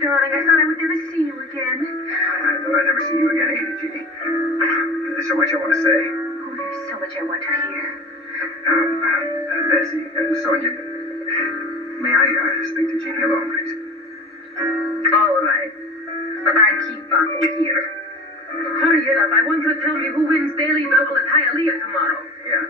darling. I thought I would never see you again. I thought I'd never see you again either, Jeannie. There's so much I want to say. Oh, there's so much I want to hear. Betsy, Sonia, may I speak to Jeannie alone, please? All right. But I keep baffled here. Hurry it up. I want to tell me who wins Daily Double at Hialeah tomorrow. Yeah.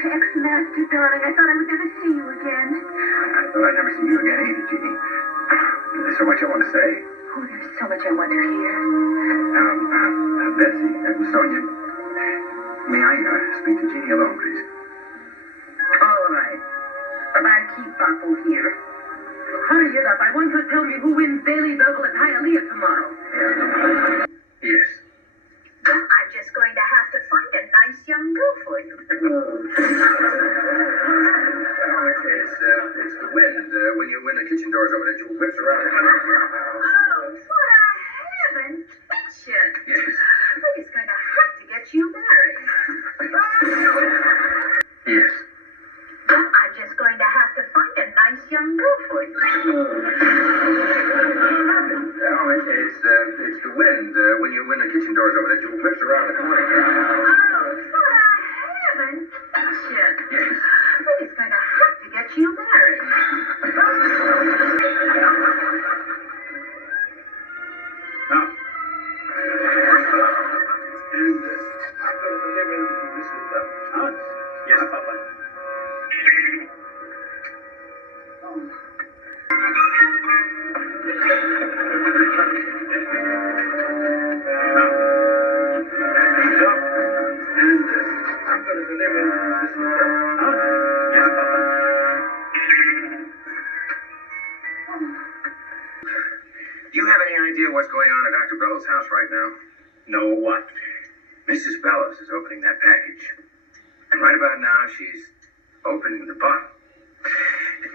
Ex-master, darling, I thought I would never see you again. I thought I'd never see you again either, Jeannie. There's so much I want to say. Oh, there's so much I want to hear. Betsy, Sonia, may I speak to Jeannie alone, please? All right. But I keep baffled here. Hurry it up. I want to tell me who wins Daily Double at Hialeah tomorrow. Yes. Well, I'm just going to have to find a nice young girl for you. It's the wind. When the kitchen door's open, it whips around. Oh, what a heaven kitchen. Yes. We're just going to have to get you married. Yes. Well, I'm just going to have to find a nice young girl for you. It's the wind. When the kitchen door's open, it whips around the corner. Oh, what a heaven kitchen. Yes. We're just going to have to get you married. Now. And I'm going to deliver Mrs. Bevan's house. Yes, Papa. I'm going to deliver Mrs. Bevan's house. Yes, Papa. Do you have any idea what's going on at Dr. Bellows' house right now? No, what? Mrs. Bellows is opening that package. And right about now, she's opening the bottle.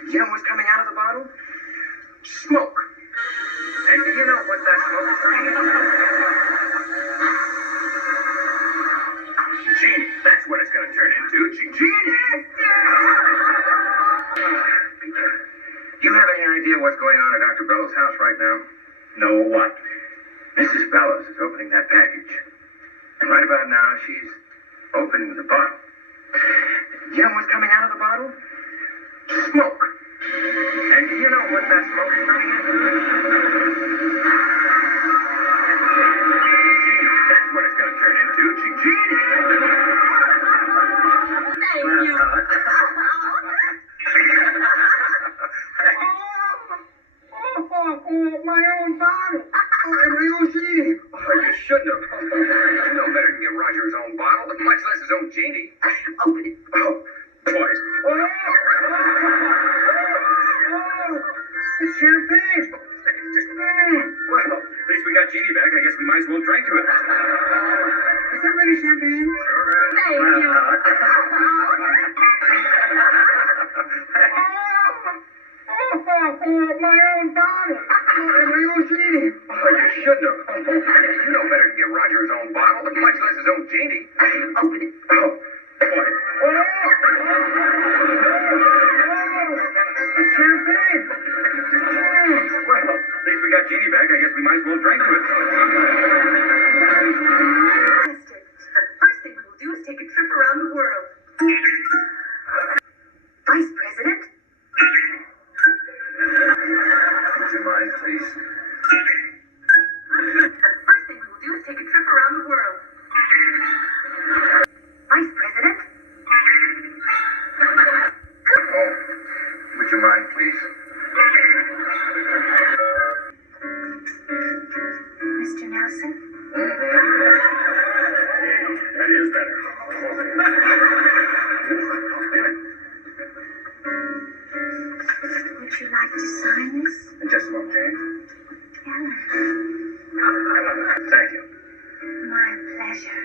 You know what's coming out of the bottle? Smoke. And do you know what that smoke is turning into? Jeannie. That's what it's going to turn into. Jeannie! Do you have any idea what's going on at Dr. Bellows' house right now? No, what? Mrs. Bellows is opening that package. And right about now, she's opening the bottle. You know what's coming out of the bottle? Smoke. And do you know what that smoke is turning into? Jeannie. That's what it's going to turn into. Jeannie! Thank you. My own bottle. And my own Jeannie. Oh, you shouldn't have. You know better than give Roger his own bottle, much less his own Jeannie. Open it. Oh, boys. It's champagne. Well, at least we got Jeannie back. I guess we might as well drink to it. Is that really champagne? Thank you. My own bottle. And my own Jeannie. Oh, you shouldn't have. You know better than give Roger his own bottle, much less his own Jeannie. Open it. Oh, boy. It's champagne. Well, at least we got Jeannie back. I guess we might as well drink to it. The first thing we will do is take a trip around the world. Vice President? Would you mind, please? The first thing we will do is take a trip around the world. Vice President? Oh, would you mind, please? Mr. Nelson? That is better. Would you like to sign this? Just a moment, Jane. Ellen. Thank you. My pleasure.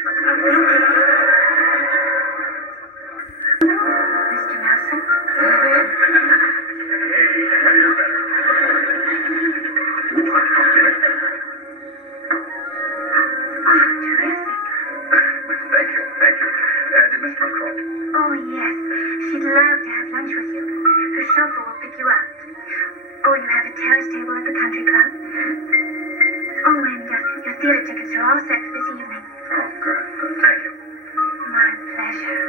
Mr. Nelson? Hey, that is better. Oh, terrific. Thank you. Did Miss McCraw? Oh, yes. She'd love to have lunch with you. Her chauffeur will pick you up. Oh, you have a terrace table at the country club? Oh, and your theater tickets are all set for this evening. Oh, good. Thank you. My pleasure.